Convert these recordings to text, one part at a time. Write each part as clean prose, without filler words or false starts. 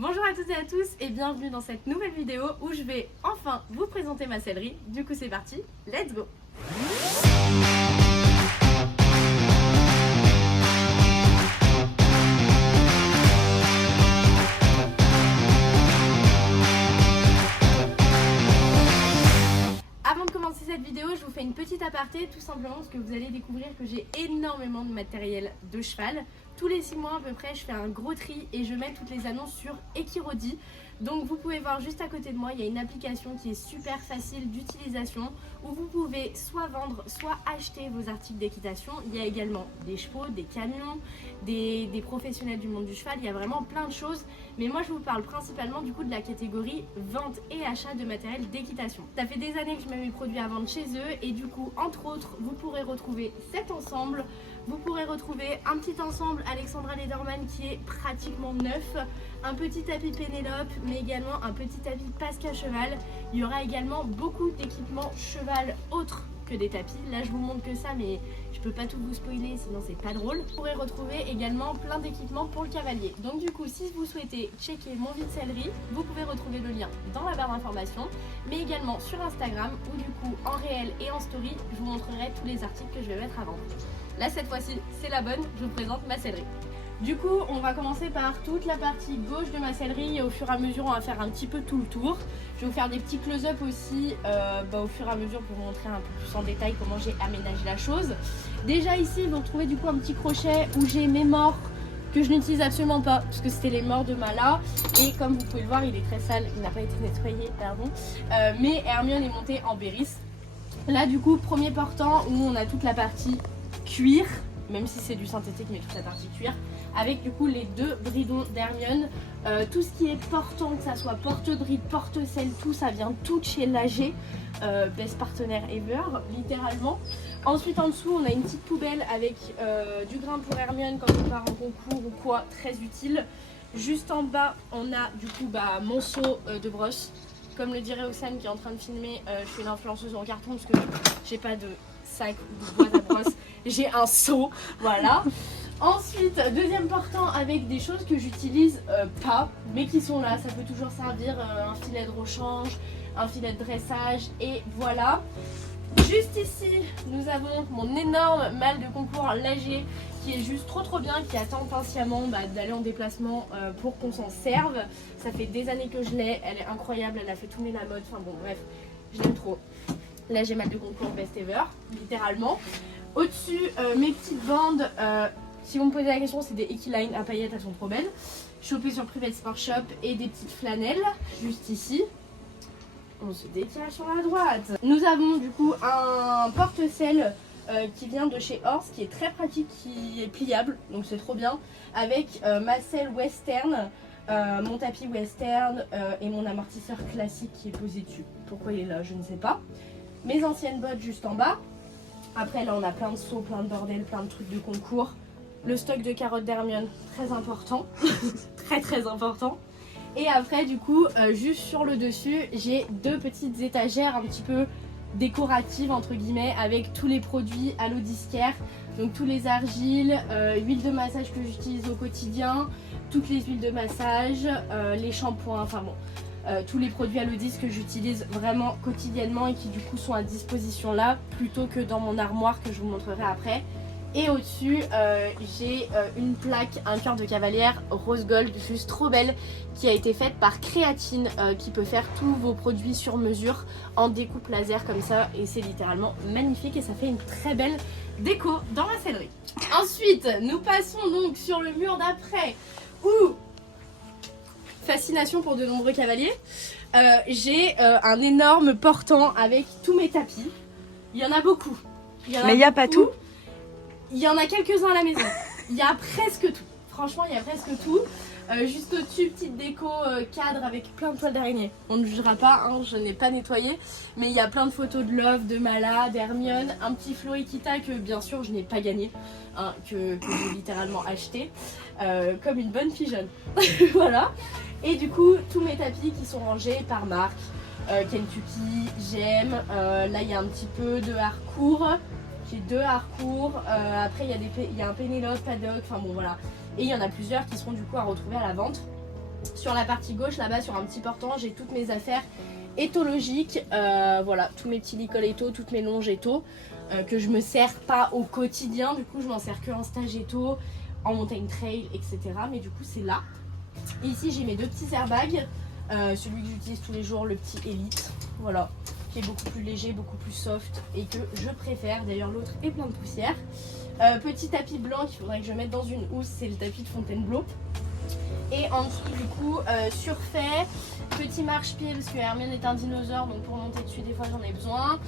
Bonjour à toutes et à tous et bienvenue dans cette nouvelle vidéo où je vais enfin vous présenter ma sellerie. Du coup c'est parti, let's go! Avant de commencer cette vidéo, je vous fais une petite aparté, tout simplement parce que vous allez découvrir que j'ai énormément de matériel de cheval. Tous les 6 mois à peu près, je fais un gros tri et je mets toutes les annonces sur Equirody. Donc vous pouvez voir juste à côté de moi, il y a une application qui est super facile d'utilisation où vous pouvez soit vendre, soit acheter vos articles d'équitation. Il y a également des chevaux, des camions, des professionnels du monde du cheval, il y a vraiment plein de choses. Mais moi je vous parle principalement du coup de la catégorie vente et achat de matériel d'équitation. Ça fait des années que je mets mes produits à vendre chez eux et du coup entre autres vous pourrez retrouver cet ensemble. Vous pourrez retrouver un petit ensemble Alexandra Lederman qui est pratiquement neuf, un petit tapis Pénélope, mais également un petit tapis Pascal Cheval. Il y aura également beaucoup d'équipements cheval autres que des tapis. Là je vous montre que ça, mais je peux pas tout vous spoiler sinon c'est pas drôle. Vous pourrez retrouver également plein d'équipements pour le cavalier. Donc du coup si vous souhaitez checker mon vide sellerie, vous pouvez retrouver le lien dans la barre d'information, mais également sur Instagram où du coup en réel et en story je vous montrerai tous les articles que je vais mettre à vendre. Là cette fois-ci c'est la bonne, je vous présente ma sellerie. Du coup on va commencer par toute la partie gauche de ma sellerie et au fur et à mesure on va faire un petit peu tout le tour. Je vais vous faire des petits close-up aussi au fur et à mesure pour vous montrer un peu plus en détail comment j'ai aménagé la chose. Déjà ici vous retrouvez du coup un petit crochet où j'ai mes morts que je n'utilise absolument pas parce que c'était les morts de Mala et comme vous pouvez le voir il est très sale, il n'a pas été nettoyé pardon, mais Hermione est montée en Béris. Là du coup premier portant où on a toute la partie cuir, même si c'est du synthétique mais toute la partie cuir, avec du coup les deux bridons d'Hermione. Tout ce qui est portant, que ça soit porte-bride, porte-selle, tout ça vient tout de chez Lager, best partenaire ever, littéralement. Ensuite en dessous on a une petite poubelle avec du grain pour Hermione quand on part en concours ou quoi, très utile. Juste en bas on a du coup mon seau de brosse. Comme le dirait Oussam qui est en train de filmer, je suis une influenceuse en carton parce que j'ai pas de sac ou de boîte à brosse, j'ai un seau, voilà. Ensuite, deuxième portant avec des choses que j'utilise pas, mais qui sont là, ça peut toujours servir, un filet de rechange, un filet de dressage, et voilà. Juste ici, nous avons mon énorme malle de concours Lager qui est juste trop bien, qui attend patiemment d'aller en déplacement pour qu'on s'en serve. Ça fait des années que je l'ai, elle est incroyable, elle a fait tourner la mode, enfin bon bref, je l'aime trop. Lager malle de concours best ever, littéralement. Au-dessus, mes petites bandes, si vous me posez la question, c'est des Equiline à paillettes, elles sont trop belles. Chopées sur Private Sport Shop et des petites flanelles, juste ici. On se décale sur la droite. Nous avons du coup un porte-selle qui vient de chez Horse, qui est très pratique, qui est pliable, donc c'est trop bien. Avec ma selle western, mon tapis western et mon amortisseur classique qui est posé dessus. Pourquoi il est là, je ne sais pas. Mes anciennes bottes juste en bas. Après là on a plein de seaux, plein de bordel, plein de trucs de concours. Le stock de carottes d'Hermione, très important. très important. Et après du coup juste sur le dessus j'ai deux petites étagères un petit peu décoratives entre guillemets avec tous les produits à l'eau disquaire. Donc tous les argiles, huiles de massage que j'utilise au quotidien, toutes les huiles de massage, les shampoings, enfin bon. Tous les produits à l'eau disque que j'utilise vraiment quotidiennement et qui du coup sont à disposition là plutôt que dans mon armoire que je vous montrerai après. Et au-dessus j'ai une plaque, un cœur de cavalière rose gold juste trop belle qui a été faite par Créatine qui peut faire tous vos produits sur mesure en découpe laser comme ça et c'est littéralement magnifique et ça fait une très belle déco dans ma sellerie. Ensuite nous passons donc sur le mur d'après où fascination pour de nombreux cavaliers. J'ai un énorme portant avec tous mes tapis. Il y en a beaucoup. Mais il n'y a pas tout. Il y en a quelques-uns à la maison. Il y a presque tout. Franchement, il y a presque tout. Juste au-dessus, petite déco cadre avec plein de toiles d'araignée. On ne jugera pas, hein, je n'ai pas nettoyé. Mais il y a plein de photos de Love, de Mala, d'Hermione. Un petit Flo Equita que bien sûr je n'ai pas gagné. Hein, que j'ai littéralement acheté. Comme une bonne pigeonne. Voilà. Et du coup, tous mes tapis qui sont rangés par marque. Kentucky, j'aime. Là, il y a un petit peu de Harcourt. J'ai deux Harcourt. Après, il y a un Pénélope, Paddock. Enfin bon, voilà. Et il y en a plusieurs qui seront du coup à retrouver à la vente. Sur la partie gauche, là-bas, sur un petit portant, j'ai toutes mes affaires éthologiques. Voilà, tous mes petits licoles éthos, toutes mes longes éthos, que je me sers pas au quotidien. Du coup, je m'en sers que en stage éthos, en montagne trail, etc. Mais du coup, c'est là. Et ici, j'ai mes deux petits airbags. Celui que j'utilise tous les jours, le petit Elite. Voilà, qui est beaucoup plus léger, beaucoup plus soft et que je préfère. D'ailleurs, l'autre est plein de poussière. Petit tapis blanc qu'il faudrait que je mette dans une housse, c'est le tapis de Fontainebleau. Et en dessous du coup surfait, petit marche-pied parce que Hermione est un dinosaure, donc pour monter dessus des fois j'en ai besoin.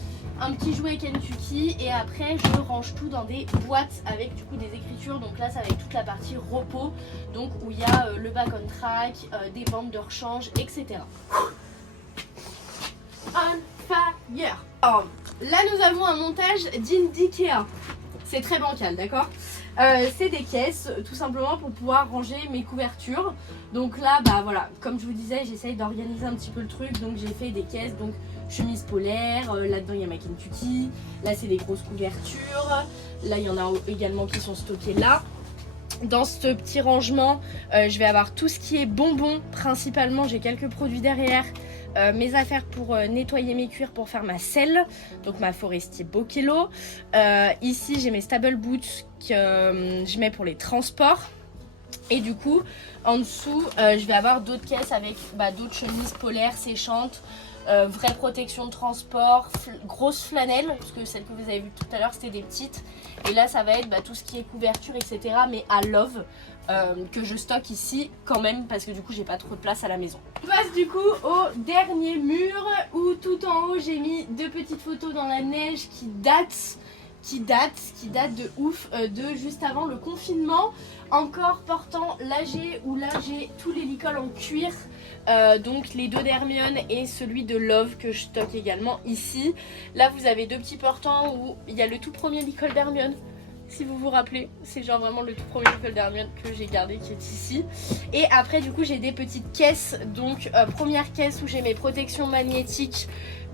Un petit jouet Kentucky et après je range tout dans des boîtes avec du coup des écritures. Donc là ça va être toute la partie repos, donc où il y a le back on track, des bandes de rechange, etc. On fire. Alors, là nous avons un montage digne d'Ikea. C'est très bancal, d'accord? C'est des caisses tout simplement pour pouvoir ranger mes couvertures. Donc là bah voilà, comme je vous disais, j'essaye d'organiser un petit peu le truc. Donc j'ai fait des caisses, donc chemise polaire, là-dedans il y a ma Kentucky, là c'est des grosses couvertures, là il y en a également qui sont stockées là. Dans ce petit rangement, je vais avoir tout ce qui est bonbons principalement. J'ai quelques produits derrière, mes affaires pour nettoyer mes cuirs pour faire ma selle, donc ma Forestier Bokelo. Ici j'ai mes stable boots que je mets pour les transports. Et du coup en dessous je vais avoir d'autres caisses avec d'autres chemises polaires séchantes, vraie protection de transport, grosse flanelle, parce que celle que vous avez vue tout à l'heure c'était des petites. Et là ça va être tout ce qui est couverture, etc. mais à love, que je stocke ici quand même parce que du coup j'ai pas trop de place à la maison. On passe du coup au dernier mur où tout en haut j'ai mis deux petites photos dans la neige qui datent de ouf, de juste avant le confinement, encore portant l'AG où là j'ai tous les licoles en cuir, donc les deux d'Hermione et celui de Love que je stocke également ici. Là vous avez deux petits portants où il y a le tout premier licol d'Hermione, si vous vous rappelez, c'est genre vraiment le tout premier licol d'Hermione que j'ai gardé qui est ici. Et après du coup j'ai des petites caisses, donc première caisse où j'ai mes protections magnétiques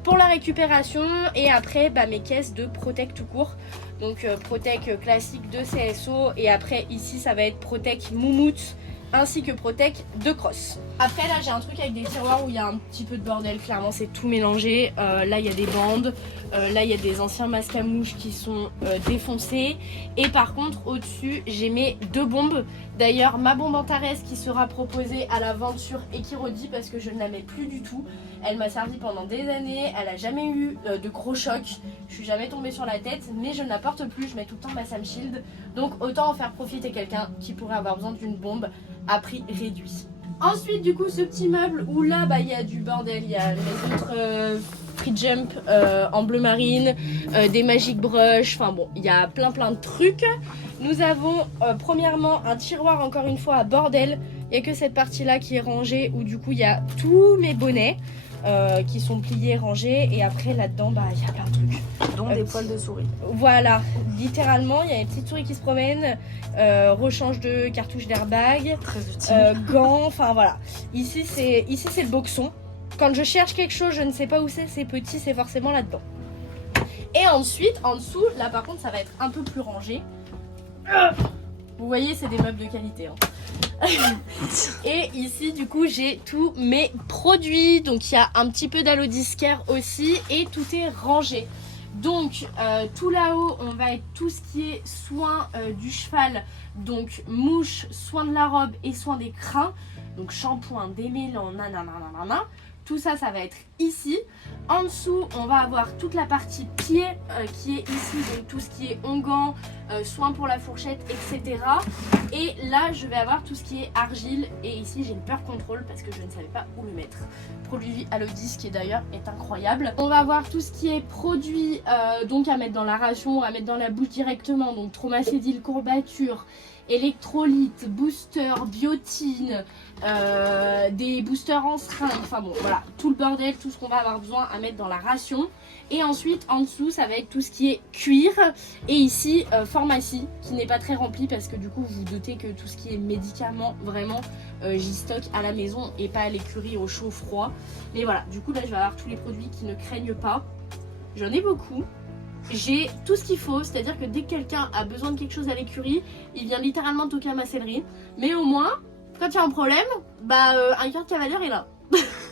pour la récupération et après mes caisses de Protec tout court, donc Protec classique de CSO et après ici ça va être Protec Moumoute ainsi que Protec de Cross. Après là j'ai un truc avec des tiroirs où il y a un petit peu de bordel, clairement c'est tout mélangé. Là il y a des bandes, là il y a des anciens masques à mouches qui sont défoncés et par contre au dessus j'ai mes deux bombes. D'ailleurs ma bombe Antares qui sera proposée à la vente sur Ekirodi parce que je ne la mets plus du tout. Elle m'a servi pendant des années, elle a jamais eu de gros chocs, je suis jamais tombée sur la tête, mais je ne la porte plus, je mets tout le temps ma Sam Shield. Donc autant en faire profiter quelqu'un qui pourrait avoir besoin d'une bombe à prix réduit. Ensuite du coup ce petit meuble où là il y a du bordel, il y a les autres Free Jump en bleu marine, des Magic Brush, enfin bon il y a plein de trucs. Nous avons premièrement un tiroir encore une fois à bordel, il n'y a que cette partie là qui est rangée où du coup il y a tous mes bonnets qui sont pliés, rangés et après là-dedans il y a plein de trucs. Dont des poils de souris. Voilà, littéralement il y a des petites souris qui se promènent, rechange de cartouches d'airbag, très utile. gants, enfin voilà. Ici c'est le boxon. Quand je cherche quelque chose, je ne sais pas où c'est petit, c'est forcément là-dedans. Et ensuite, en dessous, là par contre ça va être un peu plus rangé. Vous voyez, c'est des meubles de qualité. Et ici du coup j'ai tous mes produits, donc il y a un petit peu d'alodiscaire aussi et tout est rangé. Donc tout là-haut on va être tout ce qui est soin du cheval, donc mouche, soin de la robe et soin des crins, donc shampoing, démêlant, nanana. Tout ça, ça va être ici. En dessous, on va avoir toute la partie pied qui est ici, donc tout ce qui est onguent, soin pour la fourchette, etc. Et là, je vais avoir tout ce qui est argile. Et ici, j'ai le peur contrôle parce que je ne savais pas où le mettre. Produit Alodis qui d'ailleurs est incroyable. On va avoir tout ce qui est produit donc à mettre dans la ration, à mettre dans la bouche directement. Donc tromacédile, courbature, électrolytes, booster, biotine, des boosters en seringue, enfin bon voilà, tout le bordel, tout ce qu'on va avoir besoin à mettre dans la ration. Et ensuite en dessous ça va être tout ce qui est cuir et ici pharmacie qui n'est pas très rempli parce que du coup vous vous doutez que tout ce qui est médicaments vraiment j'y stocke à la maison et pas à l'écurie au chaud froid. Mais voilà, du coup là je vais avoir tous les produits qui ne craignent pas, j'en ai beaucoup. J'ai tout ce qu'il faut, c'est-à-dire que dès que quelqu'un a besoin de quelque chose à l'écurie, il vient littéralement toquer à ma sellerie. Mais au moins, Quand il y a un problème, un cœur de cavalier est là.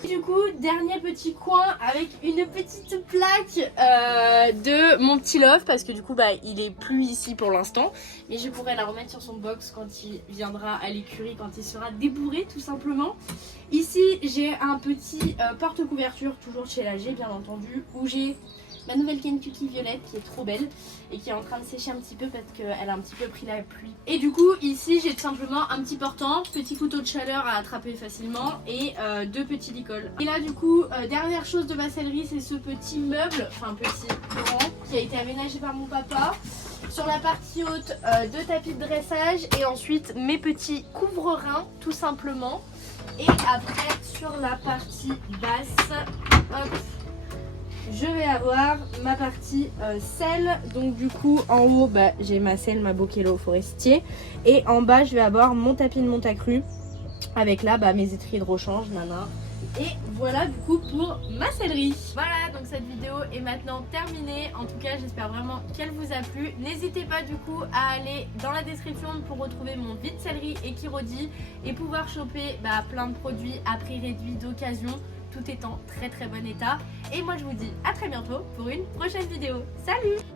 Du coup, dernier petit coin avec une petite plaque de mon petit love parce que du coup il est plus ici pour l'instant, mais je pourrais la remettre sur son box quand il viendra à l'écurie, quand il sera débourré tout simplement. Ici j'ai un petit porte-couverture, toujours chez l'AG bien entendu, où j'ai ma nouvelle Kentucky violette qui est trop belle et qui est en train de sécher un petit peu parce qu'elle a un petit peu pris la pluie. Et du coup ici j'ai tout simplement un petit portant, petit couteau de chaleur à attraper facilement et deux petits licoles. Et là du coup dernière chose de ma sellerie, c'est ce petit meuble, enfin petit grand, qui a été aménagé par mon papa. Sur la partie haute, deux tapis de dressage et ensuite mes petits couvre-reins tout simplement. Et après sur la partie basse, hop, je vais avoir ma partie selle. Donc du coup en haut j'ai ma selle, ma Bochello forestier. Et en bas je vais avoir mon tapis de monte-accru avec là mes étriers de rechange, nana. Et voilà du coup pour ma sellerie. Voilà, donc cette vidéo est maintenant terminée. En tout cas j'espère vraiment qu'elle vous a plu. N'hésitez pas du coup à aller dans la description pour retrouver mon vide sellerie et Kirodi et pouvoir choper plein de produits à prix réduit d'occasion, tout est en très très bon état. Et moi je vous dis à très bientôt pour une prochaine vidéo. Salut!